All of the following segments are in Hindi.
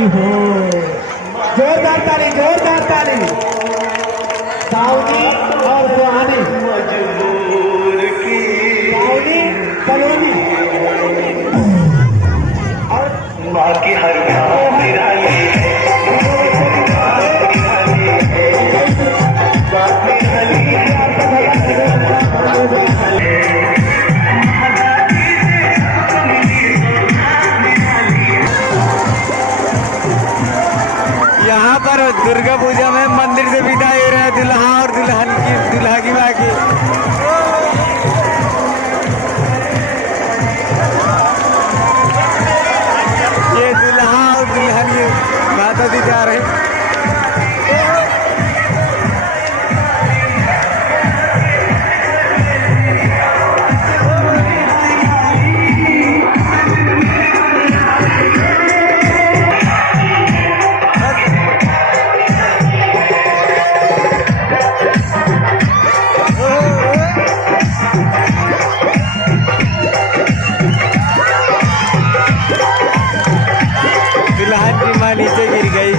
आई हो। जोरदार ताली, जोरदार ताली। सावनी और सुहानी, सावनी कलोनी और बाकी हर यहाँ पर दुर्गा पूजा में मंदिर से विदाई हो रहे हैं दुल्हा और दुल्हन की, दुल्हा की बाकी। ये दुल्हा और दुल्हन की माता दी जा रहे हैं। दुल्हन की मां नीचे गिर गई।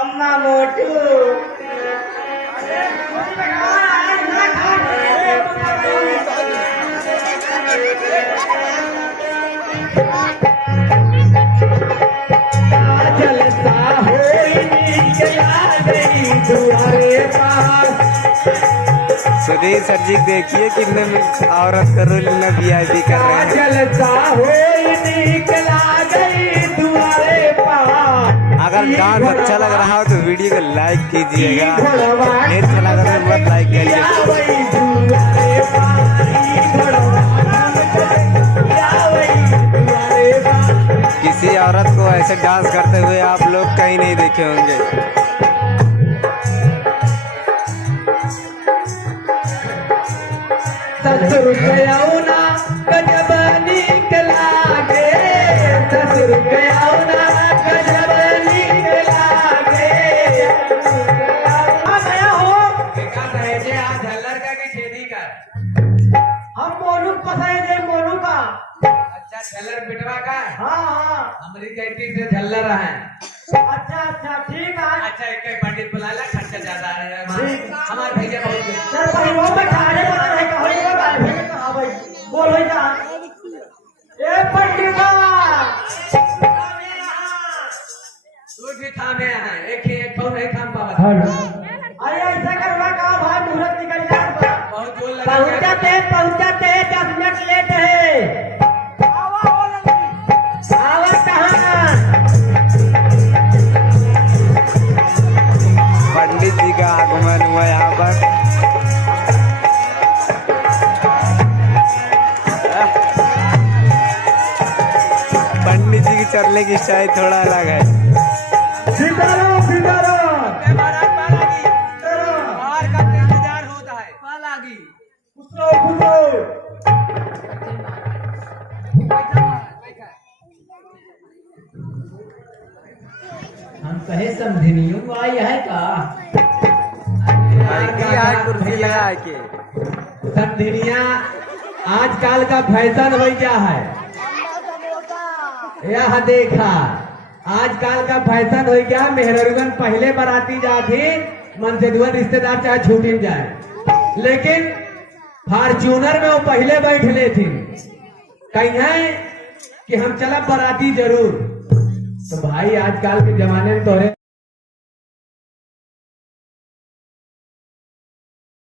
अम्मा मोटू जलसा सुधीर सर जी देखिए कितने औरत का रोल में VIP कर रहे हैं। जलसा हो निकला गई दुआरे पार। अगर डांस अच्छा लग रहा हो तो वीडियो को लाइक कीजिएगा, नहीं अच्छा लग रहा है मत लाइक करिए। किसी औरत को ऐसे डांस करते हुए आप लोग कहीं नहीं देखे होंगे। ससुर गयाउना गजब निकला गे, ससुर गयाउना गजब निकला गे। आ गया हो बेकार रहे जे आ झल्लर का की खेती का हम मोनू पसाए दे मोनू का। अच्छा झल्लर बिटवा का। हां हमारी कैटी से झल्लर है। अच्छा ठीक है। अच्छा एक पंडित बुला ला, खर्चा ज्यादा है हमारे भैया बहुत सर भाई वो बैठा है बोलो जा ए पंडिता तू भी थामे है एक फोन नहीं थाम पावा। अरे ऐसा करवा का भाई मुहूर्त निकल जा बहुत जोर लगा। पहुंचाते 10 मिनट लेट है। आवा कहां पंडित जी का आगमन हुआ यहाँ पर। पंडित जी की चलने की स्टाइल थोड़ा अलग है। हम कहे समझनियों आई है का कुर्सी लगा के समझनिया आजकल का फैशन हो क्या है यह देखा आजकल का फैशन हो गया मेहरगन पहले बराती जाती मन से दुआ रिश्तेदार चाहे छूट ही जाए लेकिन फॉर्च्यूनर में वो पहले बैठ ले थी कहीं है कि हम चला बराती जरूर तो भाई आजकल के जमाने में तोरे